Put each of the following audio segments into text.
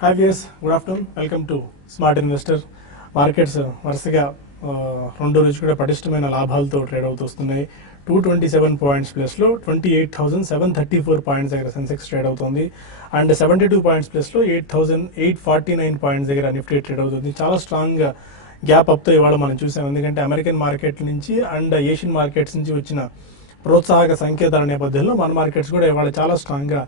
Hi viewers, good afternoon. Welcome to smart investor. Markets వరుసగా రెండో రోజు కూడా పటిష్టమైన లాభాలతో ట్రేడ్ అవుతూ వస్తున్నాయి. 227 పాయింట్స్ ప్లస్లో 28,734 పాయింట్స్ దగ్గర సెన్సెక్స్ ట్రేడ్ అవుతుంది. అండ్ 72 పాయింట్స్ ప్లస్లో 8,849 పాయింట్స్ దగ్గర నిఫ్టీ ట్రేడ్ అవుతుంది. చాలా స్ట్రాంగ్ గ్యాప్ అప్తో ఇవాళ మనం చూసాం. ఎందుకంటే అమెరికన్ మార్కెట్ నుంచి అండ్ ఏషియన్ మార్కెట్స్ నుంచి వచ్చిన ప్రోత్సాహక సంకేతాల నేపథ్యంలో మన మార్కెట్స్ కూడా ఇవాళ చాలా స్ట్రాంగ్గా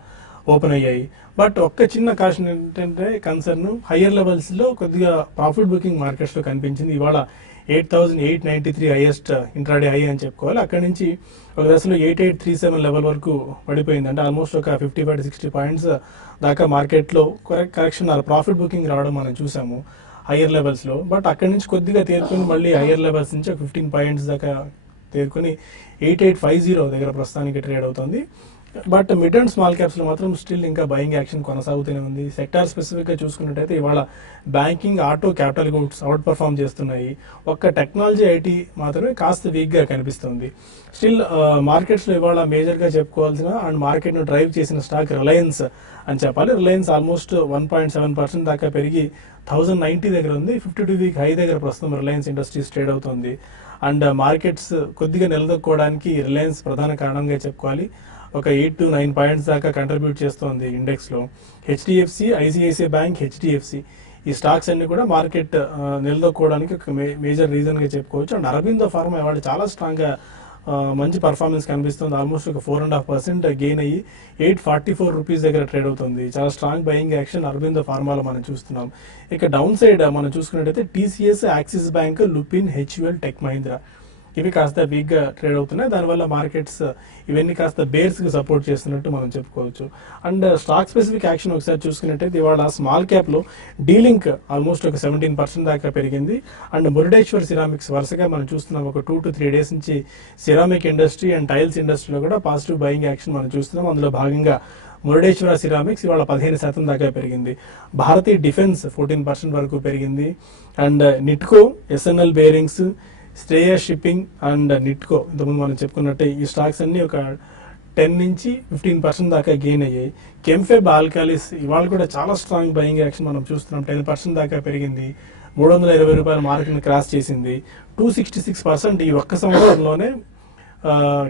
ఓపెన్ అయ్యాయి. బట్ ఒక్క చిన్న కాషన్ ఏంటంటే కన్సర్న్ హయ్యర్ లెవెల్స్లో కొద్దిగా ప్రాఫిట్ బుకింగ్ మార్కెట్స్లో కనిపించింది. ఇవాళ 8,893 హైయెస్ట్ ఇంట్రాడే హై అని చెప్పుకోవాలి. అక్కడి నుంచి ఒక దశలో 8,837 లెవెల్ వరకు పడిపోయింది. అంటే ఆల్మోస్ట్ ఒక 55-60 పాయింట్స్ దాకా మార్కెట్లో కరెక్షన్ ప్రాఫిట్ బుకింగ్ రావడం మనం చూసాము హయ్యర్ లెవెల్స్లో. బట్ అక్కడి నుంచి కొద్దిగా తేరుకొని మళ్ళీ హయ్యర్ లెవెల్స్ నుంచి ఒక 15 పాయింట్స్ దాకా తేరుకొని 8,850 దగ్గర ప్రస్తుతానికి ట్రేడ్ అవుతుంది. బట్ మిడ్ అండ్ స్మాల్ క్యాప్స్లో మాత్రం స్టిల్ ఇంకా బయింగ్ యాక్షన్ కొనసాగుతూనే ఉంది. సెక్టార్ స్పెసిఫిక్గా చూసుకున్నట్టయితే ఇవాళ banking, auto, capital goods out perform చేస్తున్నాయి. ఒక్క టెక్నాలజీ, ఐటీ మాత్రమే కాస్త వీక్గా కనిపిస్తుంది. స్టిల్ మార్కెట్స్లో ఇవాళ మేజర్గా చెప్పుకోవాల్సిన అండ్ మార్కెట్ను డ్రైవ్ చేసిన స్టాక్ రిలయన్స్ అని చెప్పాలి. రిలయన్స్ ఆల్మోస్ట్ 1.7% దాకా పెరిగి 1,090 దగ్గర ఉంది. 52 వీక్ హై దగ్గర ప్రస్తుతం రిలయన్స్ ఇండస్ట్రీస్ ట్రేడ్ అవుతుంది. అండ్ మార్కెట్స్ కొద్దిగా నిలదొక్కుకోవడానికి రిలయన్స్ ప్రధాన కారణంగా చెప్పుకోవాలి. ఒక 8 to 9 పాయింట్స్ దాకా కంట్రిబ్యూట్ చేస్తోంది ఇండెక్స్లో. హెచ్డిఎఫ్సి, ఐసిఐసిఐ బ్యాంక్, హెచ్డిఎఫ్సి ఈ స్టాక్స్ అన్ని కూడా మార్కెట్ నిలదొక్కుకోవడానికి ఒక మేజర్ రీజన్గా చెప్పుకోవచ్చు. అండ్ అరబిందో ఫార్మా ఇవాళ చాలా స్ట్రాంగ్గా మంచి పర్ఫార్మెన్స్ కనిపిస్తుంది. ఆల్మోస్ట్ ఒక 4.5% గెయిన్ అయ్యి 844 రూపీస్ దగ్గర ట్రేడ్ అవుతుంది. చాలా స్ట్రాంగ్ బయింగ్ యాక్షన్ అరబిందో ఫార్మాలో మనం చూస్తున్నాం. ఇక డౌన్ సైడ్ మనం చూసుకున్నట్టయితే TCS, axis bank, Lupin, HUL, tech Mahindra ఇవి కాస్త వీక్గా ట్రేడ్ అవుతున్నాయి. దానివల్ల మార్కెట్స్ ఇవన్నీ కాస్త బేర్స్కి సపోర్ట్ చేస్తున్నట్టు మనం చెప్పుకోవచ్చు. అండ్ స్టాక్ స్పెసిఫిక్ యాక్షన్ ఒకసారి చూసుకున్నట్టయితే ఇవాళ స్మాల్ క్యాప్లో డీలింక్ ఆల్మోస్ట్ ఒక 17% దాకా పెరిగింది. అండ్ మురుడేశ్వర్ సిరామిక్స్ వరుసగా మనం చూస్తున్నాం ఒక 2 to 3 డేస్ నుంచి సిరామిక్ ఇండస్ట్రీ అండ్ టైల్స్ ఇండస్ట్రీలో కూడా పాజిటివ్ బయింగ్ యాక్షన్ మనం చూస్తున్నాం. అందులో భాగంగా మురుడేశ్వర సిరామిక్స్ ఇవాళ 15% దాకా పెరిగింది. భారతీయ డిఫెన్స్ 14% వరకు పెరిగింది. And Nitco, SNL bearings, Shreyas shipping and Nitco ఇంతకుముందు మనం చెప్పుకున్నట్టే ఈ స్టాక్స్ అన్ని ఒక 10 నుంచి 15% దాకా గెయిన్ అయ్యాయి. కెంఫెబ్ ఆల్కాలిస్ ఇవాళ కూడా చాలా స్ట్రాంగ్ బయింగ్ యాక్షన్ మనం చూస్తున్నాం. 10% దాకా పెరిగింది. 320 రూపాయల మార్క్ని క్రాస్ చేసింది. 266% ఈ ఒక్క సంవత్సరంలోనే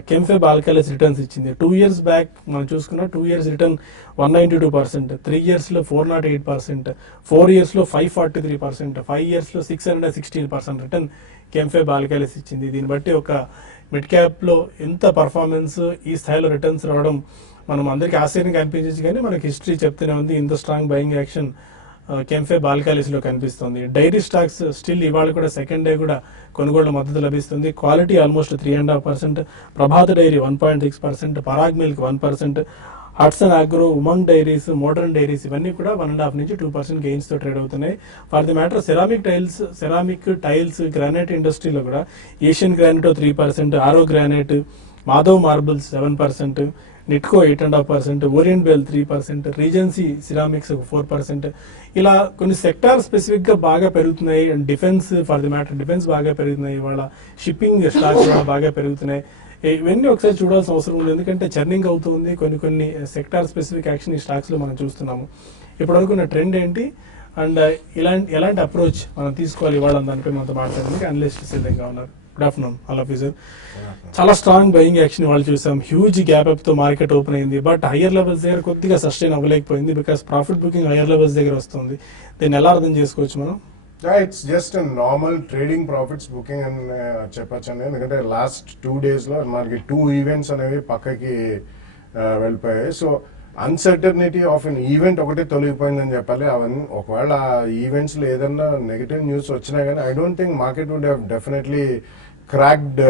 కెంఫెబ్ ఆల్కాలిస్ రిటర్న్స్ ఇచ్చింది. 2 years బ్యాక్ మనం చూసుకున్న 2 years రిటర్న్ 192%, 3 yearsలో 408%, 4 yearsలో 543%, 5 yearsలో 616% రిటర్న్ కెంఫెబ్ ఆల్కాలిస్ ఇచ్చింది. దీన్ని బట్టి ఒక మిడ్ క్యాప్లో ఎంత పర్ఫార్మెన్స్, ఈ స్థాయిలో రిటర్న్స్ రావడం మనం అందరికీ ఆశ్చర్యంగా అనిపించచ్చు. కానీ మనకి హిస్టరీ చెప్తూనే ఉంది ఇంత స్ట్రాంగ్ బయింగ్ యాక్షన్ కెంఫెబ్ ఆల్కాలిస్లో కనిపిస్తుంది. డైరీ స్టాక్స్ స్టిల్ ఇవాళ కూడా సెకండ్ డే కూడా కొనుగోళ్ల మద్దతు లభిస్తుంది. Quality almost 3.5%, Prabhat dairy 1.6%, Parag milk 1%, Hatsun agro, Umang dairies, modern dairies ఇవన్నీ కూడా 1.5 నుంచి 2% గెయిన్స్తో ట్రేడ్ అవుతున్నాయి. For the matter ceramic tiles, granite ఇండస్ట్రీలో కూడా Asian granite 3%, Aro granite, Madhav marbles 7%, Nitco 8.5%, Orient Bell 3%, Regency ceramics 4%. ఇలా కొన్ని సెక్టార్ స్పెసిఫిక్గా బాగా పెరుగుతున్నాయి. And defence, for the matter defence బాగా పెరుగుతున్నాయి. ఇవాళ షిప్పింగ్ స్టాక్స్ కూడా బాగా పెరుగుతున్నాయి. ఇవన్నీ ఒకసారి చూడాల్సిన అవసరం ఉంది. ఎందుకంటే చర్నింగ్ అవుతుంది. కొన్ని సెక్టార్ స్పెసిఫిక్ యాక్షన్ ఈ స్టాక్స్లో మనం చూస్తున్నాము. ఇప్పటివరకు ట్రెండ్ ఏంటి అండ్ ఎలాంటి అప్రోచ్ మనం తీసుకోవాలి ఇవాళ దానిపై మనతో మాట్లాడడానికి అనలిస్ట్ సిద్ధంగా ఉన్నారు. Good afternoon all of you sir. చాలా స్ట్రాంగ్ బయింగ్ యాక్షన్ వాళ్ళు చూసాం. హ్యూజ్ గ్యాప్ అప్ తో మార్కెట్ ఓపెన్ అయింది. బట్ హయ్యర్ లెవెల్స్ దగ్గర కొద్దిగా సస్టైన్ అవ్వలేకపోయింది. Because profit booking higher levels దగ్గర వస్తుంది. దీన్ని ఎలా అర్థం చేసుకోవచ్చు మనం? It's just normal trading profits booking అని చెప్పచ్చు అండి. ఎందుకంటే లాస్ట్ 2 daysలో మనకి 2 ఈవెంట్స్ అనేవి పక్కకి వెళ్ళిపోయాయి. So uncertainty of N event ఒకటే తొలగిపోయిందని చెప్పాలి. అవన్నీ ఒకవేళ ఆ ఈవెంట్స్లో ఏదన్నా నెగిటివ్ న్యూస్ వచ్చినా కానీ I don't think market would have definitely cracked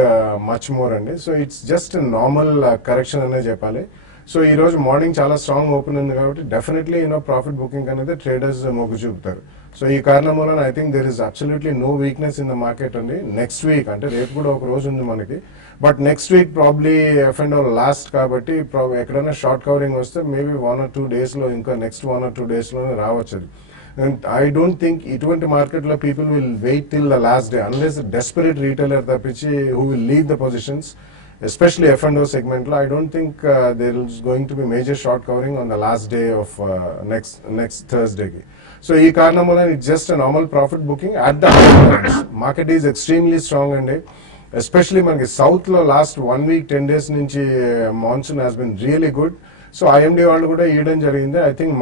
much more అండి. So it's just normal correction అనే చెప్పాలి. సో ఈ రోజు మార్నింగ్ చాలా స్ట్రాంగ్ ఓపెన్ ఉంది కాబట్టి డెఫినెట్లీ ప్రాఫిట్ బుకింగ్ అనేది ట్రేడర్స్ మొగ్గు చూపుతారు. సో ఈ కారణం వలన I think there is absolutely no weakness in the market అండి. నెక్స్ట్ వీక్ అంటే రేపు కూడా ఒక రోజు ఉంది మనకి. But next week probably F and last కాబట్టి ఎక్కడైనా షార్ట్ కవరింగ్ వస్తే మేబీ 1 or 2 daysలో ఇంకా నెక్స్ట్ 1 or 2 daysలోనే రావచ్చు. అండ్ ఐ డోంట్ థింక్ ఇటువంటి మార్కెట్లో people will wait till the last day unless desperate retailer తప్పించి who will leave the positions. Especially F&O segment లో I don't think there is going to be major short covering on the last day of next Thursday కి. So ఈ కారణం వల్ల it's just normal profit booking at the market is extremely strong అండి. Especially మనకి south లో last 1 week 10 days నుంచి monsoon has been really good. So IMD వాళ్ళు కూడా ఇవ్వడం జరిగింది. I think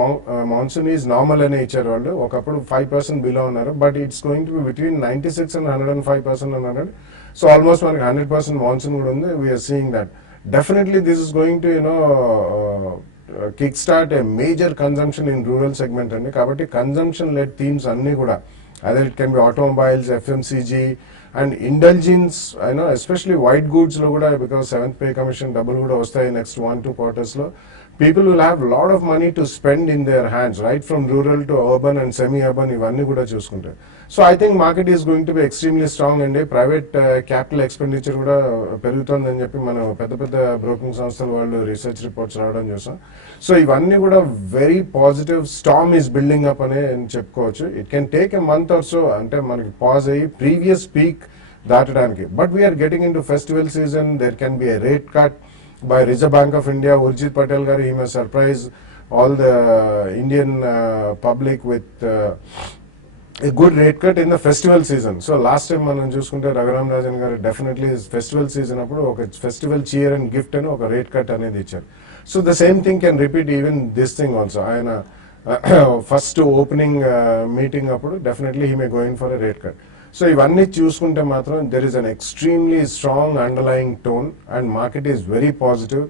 monsoon is normal అనే ఇచ్చారు వాళ్ళు. ఒకప్పుడు 5% బిలో ఉన్నారు, but it's going to be between 96 and 105% అన్నారు. సో ఆల్మోస్ట్ మనకి 100% మాన్సూన్ కూడా ఉంది. We're seeing that definitely this is going to kick start a major consumption in rural segment అండి. కాబట్టి కన్జంప్షన్ లెడ్ థీమ్స్ అన్ని కూడా అదే it can be automobiles, FMCG and intelligence especially white goods లో కూడా, బికాస్ 7th పే కమిషన్ డబ్బులు కూడా వస్తాయి నెక్స్ట్ 1-2 quarters లో. People will have a lot of money to spend in their hands, right from rural to urban and semi-urban, ఇవన్నీ కూడా చూసుకుంటే. So I think market is going to be extremely strong అండి. Private capital expenditure కూడా పెరుగుతుందని చెప్పి మనం పెద్ద పెద్ద బ్రోకింగ్ సంస్థల వాళ్ళు రీసెర్చ్ రిపోర్ట్స్ రావడం చూసాం. సో ఇవన్నీ కూడా very positive storm is building up అనే చెప్పుకోవచ్చు. It can take a month or so, అంటే మనకి పాజ్ అయ్యి ప్రీవియస్ పీక్ దాటడానికి. But we're getting into festival season. There can be a rate cut by Reserve Bank of India. Urjit Patel garu, he may surprise all the Indian public with a good rate cut in the festival season. So last time మనం చూసుకుంటే రఘురామ్ రాజన్ గారు definitely festival season అప్పుడు ఒక festival cheer and gift అని ఒక rate cut అనేది ఇచ్చారు. So the same thing can repeat even this thing also. ఆయన ఫస్ట్ ఓపెనింగ్ మీటింగ్ అప్పుడు definitely he may going for a rate cut. So ఇవన్నీ చూసుకుంటే మాత్రం there is an extremely strong underlying tone and market is very positive.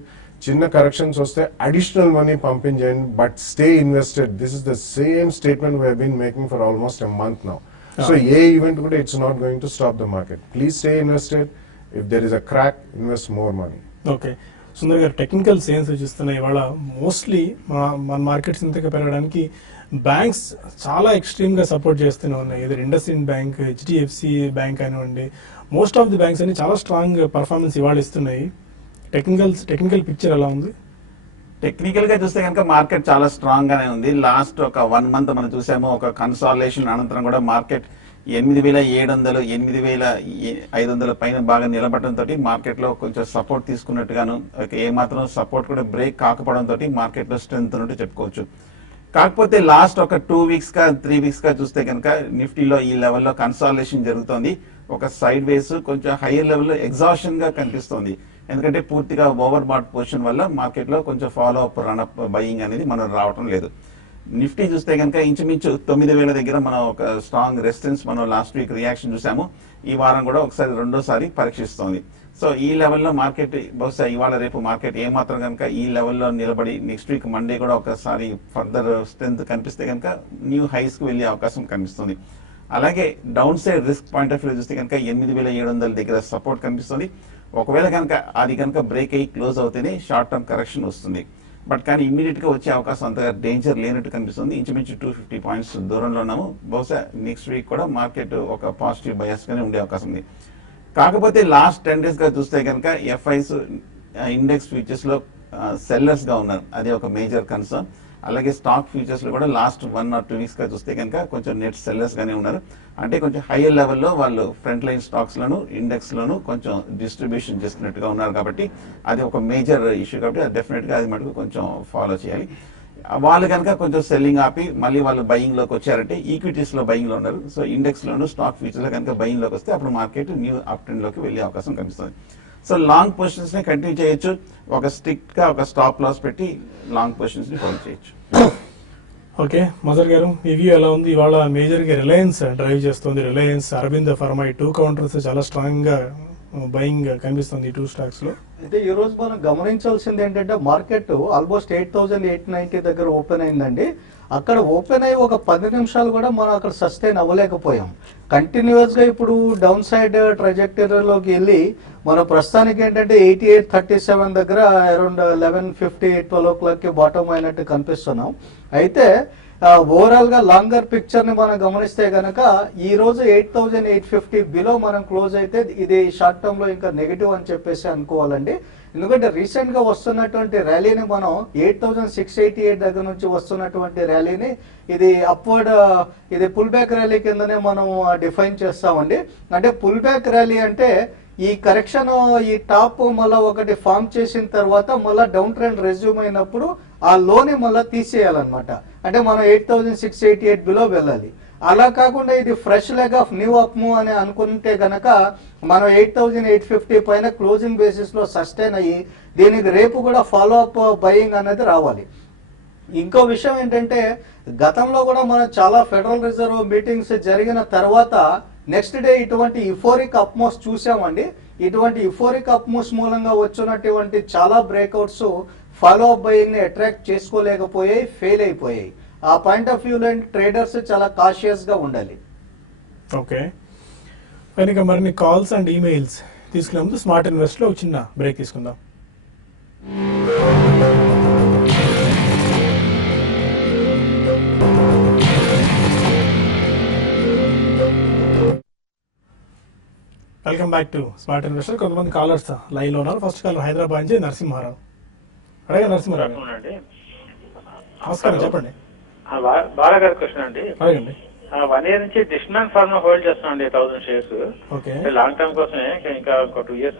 చిన్న corrections వస్తే additional money పంపించేయండి, but stay invested. This is the same statement we been making for almost a month now. So ఏ event కూడా it's not going to stop the market. Please stay invested. If there is a crack, invest more money. Okay Sundar గారు, technical sense సూచిస్తున్నాయి ఇవాళ mostly మన markets ఇంతగా పెరగడానికి banks చాలా extreme గా సపోర్ట్ చేస్తూనే ఉన్నాయి. ఇది ఇండస్ఇండ్ బ్యాంక్, హెచ్డిఎఫ్సి బ్యాంక్ కానివ్వండి, మోస్ట్ ఆఫ్ ది బ్యాంక్స్ అన్ని చాలా స్ట్రాంగ్ పర్ఫార్మెన్స్ ఇవాళ ఇస్తున్నాయి. టెక్నికల్ పిక్చర్ ఎలా ఉంది? టెక్నికల్ గా చూస్తే కనుక మార్కెట్ చాలా స్ట్రాంగ్ గానే ఉంది. లాస్ట్ ఒక 1 month మనం చూసాము. ఒక కన్సాలిడేషన్ అనంతరం కూడా మార్కెట్ 8,700, 8,500 పైన బాగా నిలబడడంతో మార్కెట్ లో కొంచెం సపోర్ట్ తీసుకున్నట్టుగాను, ఏ మాత్రం సపోర్ట్ కూడా బ్రేక్ కాకపోవడంతో మార్కెట్ లో స్ట్రెంత్ ఉన్నట్టు చెప్పుకోవచ్చు. కాకపోతే లాస్ట్ ఒక 2 weeks గా 3 weeks గా చూస్తే కనుక నిఫ్టీలో ఈ లెవెల్లో కన్సాలిడేషన్ జరుగుతోంది. ఒక సైడ్ వేస్ కొంచెం హైయర్ లెవెల్లో ఎగ్జాషన్ గా కనిపిస్తోంది. ఎందుకంటే పూర్తిగా ఓవర్ బాట్ పొజిషన్ వల్ల మార్కెట్ లో కొంచెం ఫాలో అప్ రన్అప్ బయింగ్ అనేది మనం రావటం లేదు. నిఫ్టీ చూస్తే కనుక ఇంచుమించు 9,000 దగ్గర మనం ఒక స్ట్రాంగ్ రెసిస్టెన్స్ మనం లాస్ట్ వీక్ రియాక్షన్ చూసాము. ఈ వారం కూడా ఒకసారి రెండోసారి పరీక్షిస్తోంది. సో ఈ లెవెల్లో మార్కెట్ బహుశా ఇవాళ రేపు మార్కెట్ ఏమాత్రం కనుక ఈ లెవెల్లో నిలబడి నెక్స్ట్ వీక్ మండే కూడా ఒకసారి ఫర్దర్ స్ట్రెంత్ కనిపిస్తే కనుక న్యూ హైస్ కు వెళ్లే అవకాశం కనిపిస్తుంది. అలాగే down side risk point of view చూస్తే కనుక 8,700 దగ్గర సపోర్ట్ కనిపిస్తుంది. ఒకవేళ కనుక అది కనుక బ్రేక్ అయ్యి క్లోజ్ అవుతేనే షార్ట్ టర్మ్ కరెక్షన్ వస్తుంది. బట్ కానీ ఇమ్మీడియట్ గా వచ్చే అవకాశం అంతగా డేంజర్ లేనట్టు కనిపిస్తుంది. ఇంచుమించు 250 points దూరంలో ఉన్నాము. బహుశా నెక్స్ట్ వీక్ కూడా మార్కెట్ ఒక పాజిటివ్ బయాస్ గానే ఉండే అవకాశం ఉంది. కాకపోతే లాస్ట్ 10 days గా చూస్తే కనుక ఎఫ్ఐస్ ఇండెక్స్ ఫ్యూచర్స్ లో సెల్లర్స్ గా ఉన్నారు. అది ఒక మేజర్ కన్సర్న్. అలాగే స్టాక్ ఫ్యూచర్స్ లో కూడా లాస్ట్ 1 or 2 weeks గా చూస్తే కనుక కొంచెం నెట్ సెల్లర్స్ గానే ఉన్నారు. అంటే కొంచెం హైయర్ లెవెల్లో వాళ్ళు ఫ్రంట్ లైన్ స్టాక్స్ లోను ఇండెక్స్ లోను కొంచెం డిస్ట్రిబ్యూషన్ చేస్తున్నట్టుగా ఉన్నారు. కాబట్టి అది ఒక మేజర్ ఇష్యూ. కాబట్టి అది డెఫినెట్ గా అది మటుకు కొంచెం ఫాలో చేయాలి. వాళ్ళు కనుక కొంచెం సెల్లింగ్ ఆపి మళ్ళీ వాళ్ళు బయింగ్ లోకి వచ్చారంటే ఈక్విటీస్ లో బయింగ్ లో ఉన్నారు. సో ఇండెక్స్ లోను స్టాక్ ఫ్యూచర్స్ లో కనుక బయింగ్ లోకి వస్తే అప్పుడు మార్కెట్ న్యూ అప్ ట్రెండ్ లోకి వెళ్లే అవకాశం కనిపిస్తుంది. సో లాంగ్ పొజిషన్స్ ని కంటిన్యూ చేయొచ్చు. ఒక స్ట్రిక్ట్ గా ఒక స్టాప్ లాస్ పెట్టి లాంగ్ పొజిషన్స్ ని హోల్డ్ చేయొచ్చు. ఓకే మజర్ గారు, ఈ వ్యూ ఎలా ఉంది? ఇవాళ మేజర్ గా రిలయన్స్ డ్రైవ్ చేస్తుంది. రిలయన్స్, అరవింద్ ఫార్మా, ఈ 2 counters చాలా స్ట్రాంగ్ గా బయింగ్ కనిపిస్తుంది ఈ 2 stocks లో. అయితే ఈ రోజు మనం గమనించాల్సింది ఏంటంటే మార్కెట్ ఆల్మోస్ట్ 8,890 దగ్గర ఓపెన్ అయిందండి. అక్కడ ఓపెన్ అయ్యి ఒక 10 నిమిషాలు కూడా మనం అక్కడ సస్టైన్ అవ్వలేకపోయాం. కంటిన్యూస్ గా ఇప్పుడు డౌన్ సైడ్ ట్రాజెక్టరీలోకి వెళ్ళి మనం ప్రస్తుతానికి ఏంటంటే 8837 దగ్గర అరౌండ్ 11:50 12 o'clock కి బాటమ్ అయినట్టు కనిపిస్తున్నాం. అయితే ఓవరాల్ గా లాంగర్ పిక్చర్ ని మనం గమనిస్తే గనక ఈ రోజు 8,850 బిలో మనం క్లోజ్ అయితే ఇది షార్ట్ టర్మ్ లో ఇంకా నెగిటివ్ అని చెప్పేసి అనుకోవాలండి. ఎందుకంటే రీసెంట్ గా వస్తున్నటువంటి ర్యాలీని మనం 8,688 దగ్గర నుంచి వస్తున్నటువంటి ర్యాలీని ఇది అప్వర్డ్ ఇది పుల్ బ్యాక్ ర్యాలీ కిందనే మనం డిఫైన్ చేస్తామండి. అంటే పుల్ బ్యాక్ ర్యాలీ అంటే ఈ కరెక్షన్ ఈ టాప్ మళ్ళీ ఒకటి ఫామ్ చేసిన తర్వాత మళ్ళీ డౌన్ ట్రెండ్ రెజ్యూమ్ అయినప్పుడు ఆ లోని మళ్ళీ తీసేయాలన్నమాట. అంటే మనం 8688 బిలో వెళ్ళాలి. అలా కాకుండా ఇది fresh leg of new up move అని అనుకుంటే గనక మనం 8850 పైన క్లోజింగ్ బేసిస్ లో సస్టైన్ అయ్యి దీనికి రేపు కూడా ఫాలో అప్ బయింగ్ అనేది రావాలి. ఇంకో విషయం ఏంటంటే గతంలో కూడా మనం చాలా ఫెడరల్ రిజర్వ్ మీటింగ్స్ జరిగిన తర్వాత నెక్స్ట్ డే ఇటువంటి యుఫోరిక్ అప్మోస్ చూసామండి. ఇటువంటి యుఫోరిక్ అప్మోస్ మూలంగా వచ్చినటువంటి చాలా బ్రేక్అవుట్స్ ఫాలో అప్ బయింగ్ ని అట్రాక్ట్ చేసుకోలేకపోయాయి, ఫెయిల్ అయిపోయాయి. ఆ పాయింట్ ఆఫ్ వ్యూలో ట్రేడర్స్ చాలా కాషియస్ గా ఉండాలి. ఓకే, కనుక మరిన్ని కాల్స్ అండ్ ఈమెయిల్స్ తీసుకునే ముందు స్మార్ట్ ఇన్వెస్ట్ లో ఒక చిన్న బ్రేక్ తీసుకుందాం. Welcome back to smart investor. కొంతమంది కాలర్స్ లైవ్ లో ఉన్నారు. ఫస్ట్ కాలర్ హైదరాబాద్ నుంచి నరసింహారావు. అడగా నరసింహారావు, నమస్కారం, చెప్పండి. బాలా గారి క్వశ్చన్ అండి. అడగండి. 1 year నుంచి డిస్మాన్ ఫార్మా హోల్డ్ చేస్తున్నాం అండి 1000 షేర్స్. ఓకే, లాంగ్ టర్మ్ కోసమే ఇంకా ఒక 2 years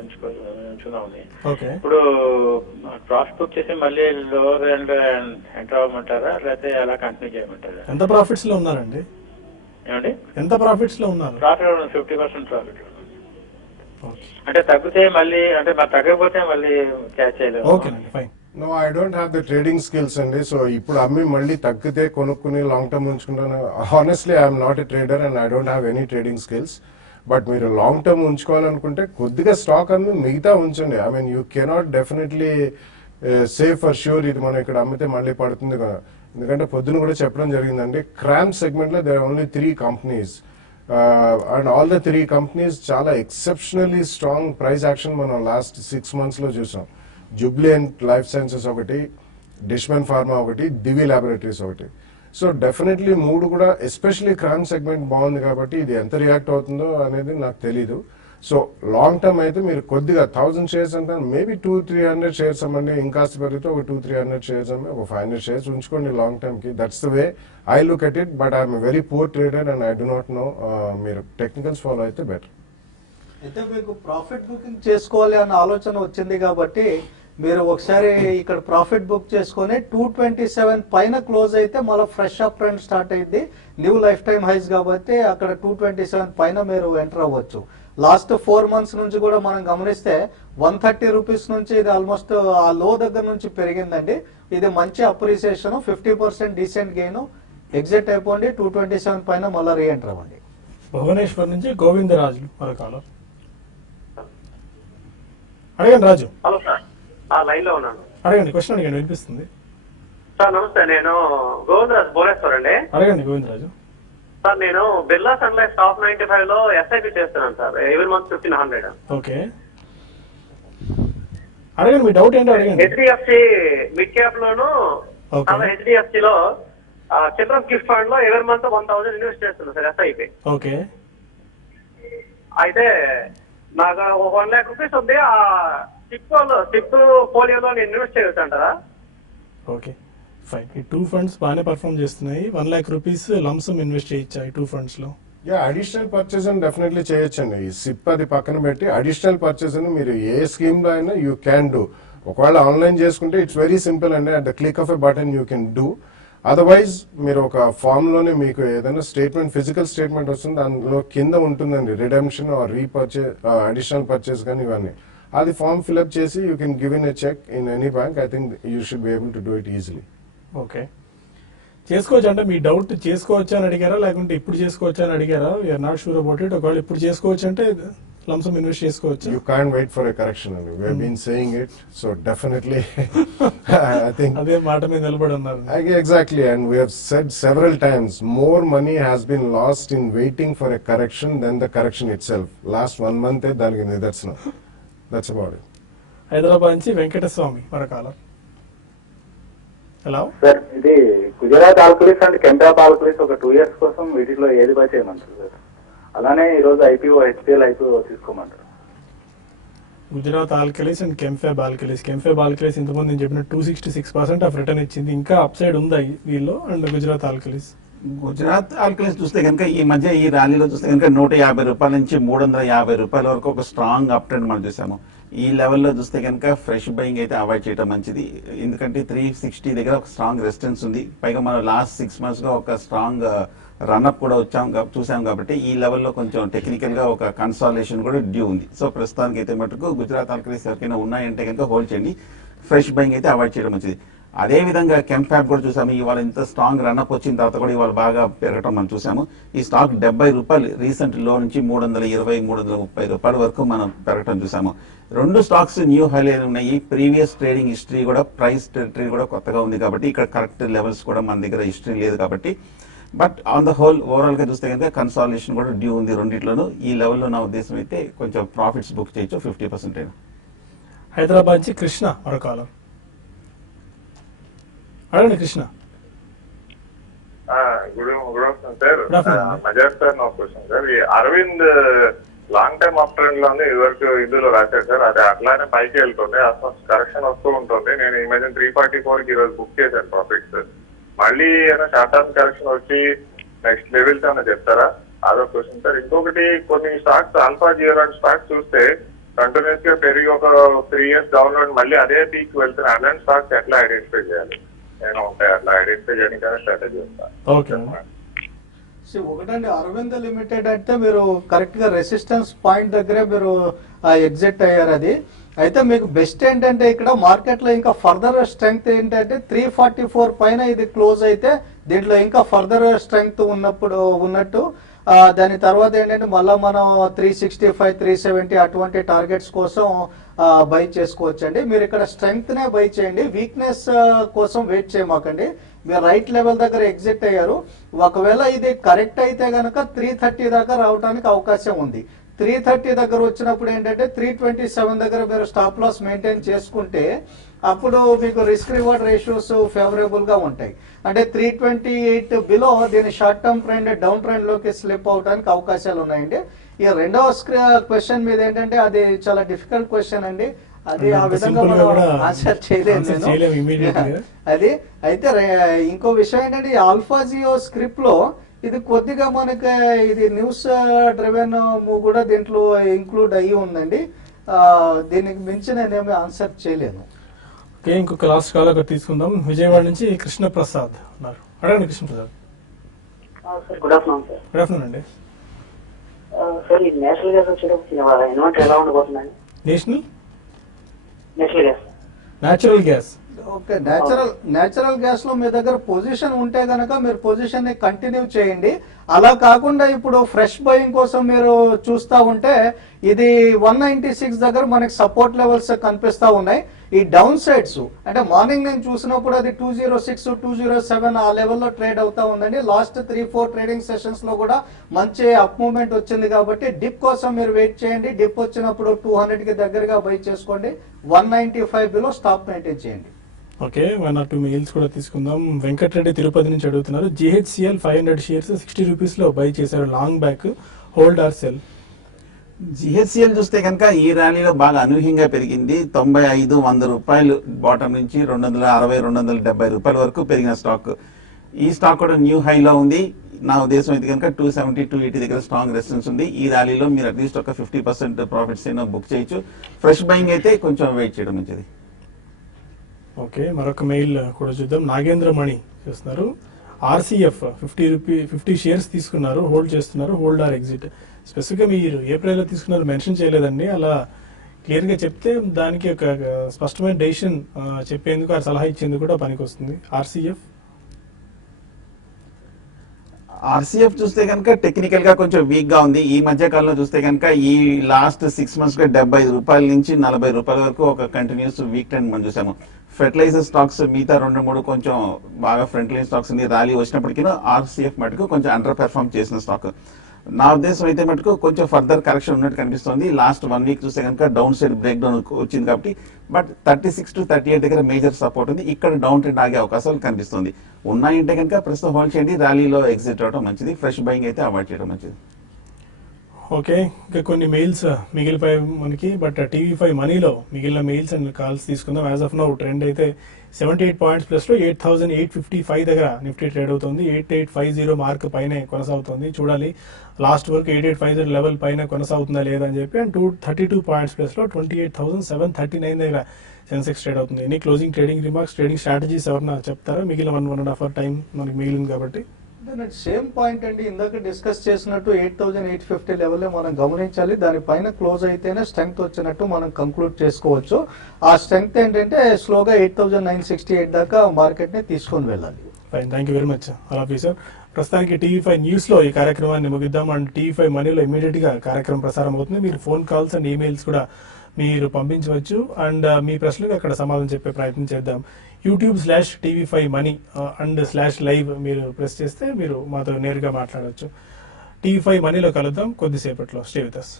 ఉంచుదామని. ఓకే, ఇప్పుడు ప్రాఫిట్ బుక్ చేసి మళ్ళీ లోవర్ ఎండ్ ఎంటర్ అవ్వమంటారా లేకపోతే అలా కంటిన్యూ చేయమంటారా? ఎంత ప్రాఫిట్స్ లో ఉన్నారండి? ఏమండి ఎంత ప్రాఫిట్స్ లో ఉన్నారు? Profit 50% profit. ఓకే, అంటే తగ్గితే మళ్ళీ అంటే మరి తగ్గకపోతే మళ్ళీ క్యాచ్ చేయలేదు. ఓకేనండి, fine. No, I don't have the trading skills అండి. సో ఇప్పుడు అమ్మి మళ్ళీ తగ్గితే కొనుక్కుని లాంగ్ టర్మ్ ఉంచుకుంటాను. Honestly I'm not a trader and I don't have any trading skills. But మీరు లాంగ్ టర్మ్ ఉంచుకోవాలనుకుంటే కొద్దిగా స్టాక్ అమ్మి మిగతా ఉంచండి. I mean you cannot definitely save for sure ఇది మనం ఇక్కడ అమ్మితే మళ్ళీ పడుతుంది కదా. ఎందుకంటే పొద్దున కూడా చెప్పడం జరిగిందండి, క్రామ్ సెగ్మెంట్ లో there only 3 companies and all the 3 companies చాలా ఎక్సెప్షనల్లీ స్ట్రాంగ్ ప్రైస్ యాక్షన్ మనం లాస్ట్ 6 months లో చూసాం. జుబ్లియంట్ లైఫ్ సైన్సెస్ ఒకటి, డిష్మన్ ఫార్మా ఒకటి, దివి ల్యాబొరేటరీస్ ఒకటి. సో డెఫినెట్లీ 3 కూడా ఎస్పెషలీ క్రామ్ సెగ్మెంట్ బాగుంది కాబట్టి ఇది ఎంత రియాక్ట్ అవుతుందో అనేది నాకు తెలీదు. సో లాంగ్ టర్మ్ అయితే మీరు కొద్దిగా 1000 షేర్స్ అంటే మేబీ 200-300 షేర్స్ అమ్మండి. ఇంకాస్త పెరిగితే ఒక 200-300 షేర్స్ అమ్మి ఒక 500 షేర్స్ ఉంచుకోండి లాంగ్ టర్మ్ కి. That's the way I look at it. But I'm very poor trader and I do not know. మీరు టెక్నికల్స్ ఫాలో అయితే బెటర్. అయితే మీకు ప్రాఫిట్ బుకింగ్ చేసుకోవాలి అన్న ఆలోచన వచ్చింది కాబట్టి మీరు ఒకసారి ఇక్కడ ప్రాఫిట్ బుక్ చేసుకొని 227 పైన క్లోజ్ అయితే మళ్ళీ ఫ్రెష్ అప్ ట్రెండ్ స్టార్ట్ అయింది. న్యూ లైఫ్ టైమ్ హైస్ కాబట్టి అక్కడ 227 పైన మీరు ఎంటర్ అవ్వచ్చు. లాస్ట్ 4 months నుంచి కూడా మనం గమనిస్తే 130 రూపీస్ నుంచి ఇది ఆల్మోస్ట్ ఆ లో దగ్గర నుంచి పెరిగిందండి. ఇది మంచి అప్రిసియేషన్, 50% డీసెంట్ గెయిన్. ఎగ్జిట్ అయిపోండి, 227 పైన మళ్ళీ రీఎంటర్ అవ్వండి. భువనేశ్వర్ నుంచి గోవిందరాజులు మరొక అడగండి రాజు. హలో సార్, లైన్ లో ఉన్నాను. అడగండి, క్వశ్చన్ అడగండి, వినిపిస్తుంది. సార్ నమస్తే, నేను గోవిందరాజు భువనేశ్వర్ అండి. అడగండి గోవిందరాజు. సార్ నేను బిర్లా సన్ లైఫ్ టాప్ 95 లో ఎస్ఐపి చేస్తున్నాను సార్, ఎవ్రీ మంత్ 1500. ఓకే, అడగండి, మీ డౌట్ ఏంటో అడగండి. హెచ్డిఎఫ్సి మిడ్ క్యాప్ లోను ఓకే, హెచ్డిఎఫ్సి లో చిల్డ్రన్ గిఫ్ట్ ఫండ్ లో ఎవ్రీ మంత్ 1000 ఇన్వెస్ట్ చేస్తున్నాను సార్ ఎస్ఐపి. ఓకే, అయితే నాకు 1 lakh రూపీస్ ఉంది. ఆ టిప్ పోలియోలో నేను ఇన్వెస్ట్ చేయొచ్చంటారా? Okay, fine. ఈ 2 funds బాగానే పర్ఫామ్ చేస్తున్నాయి. 1 lakh rupees లంసమ్ ఇన్వెస్ట్ చేయొచ్చా ఈ 2 funds లో? యా, అడిషనల్ పర్చేస్ అని డెఫినెట్లీ చేయొచ్చండి. ఈ సిప్ అది పక్కన పెట్టి అడిషనల్ పర్చేస్ అని మీరు ఏ స్కీమ్ లో అయినా యూ క్యాన్ డూ. ఒకవేళ ఆన్లైన్ చేసుకుంటే ఇట్స్ వెరీ సింపుల్ అండి. At the click of a button you can do. Otherwise మీరు ఒక ఫామ్ లోనే మీకు ఏదైనా స్టేట్మెంట్, ఫిజికల్ స్టేట్మెంట్ వస్తుంది, దానిలో కింద ఉంటుందండి redemption or repurchase, additional purchase కానీ ఇవన్నీ. అది ఫామ్ ఫిల్అప్ చేసి you can give in a cheque in any bank. I think you should be able to do it easily. Okay, చేసుకోవచ్చు అంటే మీ డౌట్ చేసుకోవచ్చా అని అడిగారా లేకుంటే ఇప్పుడు చేసుకోవచ్చా అని అడిగారా? You're not sure about it. ఒకవేళ ఇప్పుడు చేసుకోవచ్చు అంటే లంసమ్ ఇన్వెస్ట్ చేసుకోవచ్చు. You can't wait for a correction. We have been saying it, so definitely I think అదే మాట మీద నిలబడి ఉన్నారు. Exactly, and we have said several times, more money has been lost in waiting for a correction than the correction itself. Last 1 month దానికి నిదర్శనం. That's about it. Hyderabad నుంచి వెంకటస్వామి మరొక hello sir, ఇది గుజరాత్ ఆల్కలీస్ అండ్ కెంటాప్ ఆల్కలీస్ ఒక 2 years కోసం వీటిలో ఏది by చేయమంటారు సార్? అలానే ఈ రోజు ఐపీఓ హెచ్పిఎల్ ఐపీఓ తీసుకోమంటారు. Gujarat alkalis and Chemfab alkalis. Chemfab alkalis ఇంతకుముందు నేను చెప్పిన 266% ఆఫ్ రిటర్న్ ఇచ్చింది. ఇంకా అప్ సైడ్ ఉందా వీళ్ళు? And Gujarat alkalis Gujarat alkalis చూస్తే కనుక ఈ మధ్య ఈ ర్యాలీలో చూస్తే కనుక 150 రూపాయల నుంచి 350 రూపాయల వరకు ఒక స్ట్రాంగ్ అప్ ట్రెండ్ మనం చూసాము. ఈ లెవెల్లో చూస్తే కనుక ఫ్రెష్ బయింగ్ అయితే అవాయిడ్ చేయడం మంచిది. ఎందుకంటే 360 దగ్గర ఒక స్ట్రాంగ్ రెసిస్టెన్స్ ఉంది. పైగా మనం లాస్ట్ 6 months గా ఒక స్ట్రాంగ్ రన్అప్ కూడా చూసాం కాబట్టి ఈ లెవెల్లో కొంచెం టెక్నికల్ గా ఒక కన్సాలేషన్ కూడా డ్యూ ఉంది. సో ప్రస్తుతానికి అయితే మటుకు గుజరాత్ ఆల్కలీస్ ఎవరికైనా ఉన్నాయంటే కనుక హోల్డ్ చేయండి. ఫ్రెష్ బయింగ్ అయితే అవాయిడ్ చేయడం మంచిది. అదే విధంగా కెంఫాబ్ కూడా చూసాము. ఇవాళ ఇంత స్ట్రాంగ్ రన్అప్ వచ్చిన తర్వాత కూడా ఇవాళ బాగా పెరగటం మనం చూసాము. ఈ స్టాక్ 70 రూపాయలు రీసెంట్ లో నుంచి 320, 330 రూపాయల వరకు మనం పెరగటం చూసాము. రెండు స్టాక్స్ న్యూ హైలే ఉన్నాయి. ప్రీవియస్ ట్రేడింగ్ హిస్టరీ కూడా ప్రైస్ టెరిటరీ కూడా కొత్తగా ఉంది కాబట్టి ఇక్కడ కరెక్ట్ లెవెల్స్ కూడా మన దగ్గర హిస్టరీ లేదు కాబట్టి, but on the whole overall గా చూస్తే కనుక కన్సాలిడేషన్ కూడా డ్యూ ఉంది రెండిట్లోనూ. ఈ లెవెల్లో నా ఉద్దేశం అయితే కొంచెం ప్రాఫిట్స్ బుక్ చేయొచ్చు 50%. హైదరాబాద్ నుంచి కృష్ణ మరో కాలం. అడగండి Krishna. Good afternoon sir. Good afternoon. Mazhar sir నా క్వశ్చన్ సార్. ఈ Arvind long time up trend లోనే ఇదివరకు ఇందులో రాశారు సార్. అది అట్లానే పైకి వెళ్తుంది, కరెక్షన్ వస్తూ ఉంటుంది. నేను ఈ మధ్య 344 కి ఈరోజు బుక్ చేశాను ప్రాఫిట్స్. మళ్ళీ ఏమైనా షార్ట్ టర్మ్ కరెక్షన్ వచ్చి నెక్స్ట్ లెవెల్స్ ఏమైనా చెప్తారా? అదో క్వశ్చన్ సార్. ఇంకొకటి, కొన్ని స్టాక్స్ ఆల్ఫా జియో లాంటి స్టాక్స్ చూస్తే కంటిన్యూస్ గా పెరిగి ఒక 3 years డౌన్ లో మళ్ళీ అదే పీక్ వెళ్తున్న అలాంటి స్టాక్స్ ఎట్లా ఐడెంటిఫై చేయాలి? నేను ఉంటాయి అట్లా ఐడెంటిఫై చేయడానికి స్ట్రాటజీ ఉంటాను. ఓకే. ఒకటండి, అరవింద్ లిమిటెడ్ అంటే మీరు కరెక్ట్ గా రెసిస్టెన్స్ పాయింట్ దగ్గరే మీరు ఎగ్జిట్ అయ్యారు. అది అయితే మీకు బెస్ట్ ఏంటంటే ఇక్కడ మార్కెట్ లో ఇంకా ఫర్దర్ స్ట్రెంగ్త్ ఏంటంటే 344 పైన ఇది క్లోజ్ అయితే దీంట్లో ఇంకా ఫర్దర్ స్ట్రెంగ్త్ ఉన్నట్టు. దాని తర్వాత ఏంటంటే మళ్ళీ మనం 365, 370 అటువంటి టార్గెట్స్ కోసం బై చేసుకోవచ్చు అండి. మీరు ఇక్కడ స్ట్రెంగ్త్ నే బై చేయండి, వీక్నెస్ కోసం వెయిట్ చేయమాకండి. మీరు రైట్ లెవెల్ దగ్గర ఎగ్జిట్ అయ్యారు. ఒకవేళ ఇది కరెక్ట్ అయితే గనక 330 దాకా రావడానికి అవకాశం ఉంది. 330 దగ్గర వచ్చినప్పుడు ఏంటంటే 327 దగ్గర మీరు స్టాప్ లాస్ మెయింటైన్ చేసుకుంటే అప్పుడు మీకు రిస్క్ రివార్డ్ రేషియోస్ ఫేవరబుల్ గా ఉంటాయి. అంటే 328 బిలో దీని short term trend down trend లోకి స్లిప్ అవడానికి అవకాశాలు ఉన్నాయండి. ఈ రెండవ క్వశ్చన్ మీద ఏంటంటే అది చాలా డిఫికల్ట్ క్వశ్చన్ అండి. అది ఆ విధంగా మనం ఆన్సర్ చేయలేము. అది అయితే ఇంకో విషయం ఏంటంటే ఆల్ఫా జియో స్క్రిప్ట్ లో ఇది కొద్దిగా మనకి ఇది న్యూస్ డ్రివెన్ కూడా దీంట్లో ఇంక్లూడ్ అయ్యి ఉందండి. దీనికి మించి నేనేమి ఆన్సర్ చేయలేను. ఓకే, ఇంకొక లాస్ట్ కాల్ ఒకటి తీసుకుందాం. విజయవాడ నుంచి కృష్ణ ప్రసాద్ ఉన్నారు. అడగండి Krishna Prasad. Good afternoon sir. Good afternoon అండి. సార్ ఈ నేషనల్ గ్యాస్ వచ్చేటప్పుడు ఇన్వర్టర్ ఎలా ఉండబోతుందండి? National gas, natural gas. Okay, natural gas లో మీ దగ్గర పొజిషన్ ఉంటే గనక మీరు పొజిషన్ ని కంటిన్యూ చేయండి. అలా కాకుండా ఇప్పుడు ఫ్రెష్ బయింగ్ కోసం మీరు చూస్తా ఉంటే ఇది 196 దగ్గర మనకి సపోర్ట్ లెవెల్స్ కనిపిస్తా ఉన్నాయి. ఈ డౌన్ సైడ్స్ అంటే మార్నింగ్ నేను చూసినప్పుడు అది 206, 207 ఆ లెవెల్లో ట్రేడ్ అవుతా ఉందండి. లాస్ట్ 3-4 ట్రేడింగ్ సెషన్స్ లో కూడా మంచి అప్ మూవ్మెంట్ వచ్చింది కాబట్టి డిప్ కోసం మీరు వెయిట్ చేయండి. డిప్ వచ్చినప్పుడు 200 కి దగ్గరగా బై చేసుకోండి. 195 బిలో స్టాప్ మెయింటైన్ చేయండి. ఓకే, 1 or 2 మెయిల్స్ కూడా తీసుకుందాం. వెంకటరెడ్డి తిరుపతి నుంచి అడుగుతున్నారు. GHCL 500 షేర్స్ 60 రూపీస్ లో బై చేశారు. Long back, hold are cell? GHCL చూస్తే కనుక ఈ ర్యాలీలో బాగా అనూహ్యంగా పెరిగింది. 95-100 రూపాయలు బాటం నుంచి 260-270 రూపాయల వరకు పెరిగిన స్టాక్. ఈ స్టాక్ కూడా న్యూ హైలో ఉంది. నా ఉద్దేశం అయితే కనుక 270-280 దగ్గర స్ట్రాంగ్ రెసిస్టెన్స్ ఉంది. ఈ ర్యాలీలో మీరు అట్లీస్ట్ ఒక 50% ప్రాఫిట్స్ అయినా బుక్ చేయొచ్చు. ఫ్రెష్ బయింగ్ అయితే కొంచెం వెయిట్ చేయడం మంచిది. ఓకే, మరొక మెయిల్ కూడా చూద్దాం. నాగేంద్ర మణి చేస్తున్నారు. RCF 50 షేర్స్ తీసుకున్నారు, హోల్డ్ చేస్తున్నారు. Hold or exit? స్పెసిఫిక్గా మీరు ఏ ప్రైస్లో తీసుకున్నారు మెన్షన్ చేయలేదండి. అలా క్లియర్గా చెప్తే దానికి ఒక స్పష్టమైన డెసిషన్ చెప్పేందుకు, ఆ సలహా ఇచ్చేందుకు కూడా పనికి వస్తుంది. ఆర్సీఎఫ్ చూస్తే కనుక టెక్నికల్ గా కొంచెం వీక్ గా ఉంది. ఈ మధ్య కాలంలో చూస్తే కనుక ఈ లాస్ట్ 6 months గా 75 రూపాయల నుంచి 40 రూపాయల వరకు ఒక కంటిన్యూస్ వీక్ ట్రెండ్ మనం చూసాము. ఫెర్టిలైజర్ స్టాక్స్ మిగతా 2-3 కొంచెం బాగా ఫ్రంట్ లైన్ స్టాక్స్ ర్యాలీ వచ్చినప్పటికీ ఆర్సీఎఫ్ మటుకు కొంచెం అండర్ పెర్ఫార్మ్ చేసిన స్టాక్. నా ఉద్దేశం అయితే మటుకు కొంచెం ఫర్దర్ కరెక్షన్ ఉన్నట్టు కనిపిస్తుంది. లాస్ట్ 1 week చూస్తే కనుక డౌన్ సైడ్ బ్రేక్ డౌన్ వచ్చింది కాబట్టి, బట్ 36-38 దగ్గర మేజర్ సపోర్ట్ ఉంది. ఇక్కడ డౌన్ ట్రెండ్ ఆగే అవకాశాలు కనిపిస్తుంది. ఉన్నాయంటే కనుక ప్రస్తుతం హోల్డ్ చేయండి. ర్యాలీలో ఎగ్జిట్ అవడం మంచిది. ఫ్రెష్ బయింగ్ అయితే అవాయిడ్ చేయడం మంచిది. ఓకే, ఇంకా కొన్ని మెయిల్స్ మిగిలిపోయాయి మనకి. బట్ టీవీ5 మనీలో మిగిలిన మెయిల్స్ అండ్ కాల్స్ తీసుకుందాం. యాజ్ ఆఫ్ నౌ ట్రెండ్ అయితే 78 పాయింట్స్ ప్లస్లో 8,855 దగ్గర నిఫ్టీ ట్రేడ్ అవుతుంది. 8850 మార్క్ పైనే కొనసాగుతుంది. చూడాలి లాస్ట్ వరకు 8850 లెవెల్ పైన కొనసాగుతుందా లేదా అని చెప్పి. అండ్ 232 పాయింట్స్ ప్లస్లో 28,739 దగ్గర సెన్సెక్స్ ట్రేడ్ అవుతుంది. Any closing trading remarks, trading strategies ఎవరన్నా చెప్తారా? మిగిలిన 1.5 అవర్ టైం మనకి మిగిలింది కాబట్టి. సేమ్ పాయింట్ అండి, ఇందాక డిస్కస్ చేసినట్టు 8,850 లెవెల్ మనం గమనించాలి. దానిపైన క్లోజ్ అయితేనే స్ట్రెంగ్త్ వచ్చినట్టు మనం కంక్లూడ్ చేసుకోవచ్చు. ఆ స్ట్రెంగ్త్ ఏంటంటే స్లోగా 8,968 దాకా మార్కెట్ ని తీసుకొని వెళ్ళాలి. Fine, thank you very much అలాఫీ సార్. ప్రస్తుతానికి టీవీ5 న్యూస్లో ఈ కార్యక్రమాన్ని ముగిద్దాం. అండ్ టీవీ5 మనీలో ఇమీడియట్గా కార్యక్రమం ప్రసారం అవుతుంది. మీరు ఫోన్ కాల్స్ అండ్ ఈమెయిల్స్ కూడా మీరు పంపించవచ్చు. అండ్ మీ ప్రశ్నలకు అక్కడ సమాధానం చెప్పే ప్రయత్నం చేద్దాం. YouTube/TV5 Money అండ్ /live మీరు ప్రెస్ చేస్తే మీరు మాతో నేరుగా మాట్లాడవచ్చు. టీవీ5 మనీలో కలుద్దాం కొద్దిసేపట్లో. Stay with us.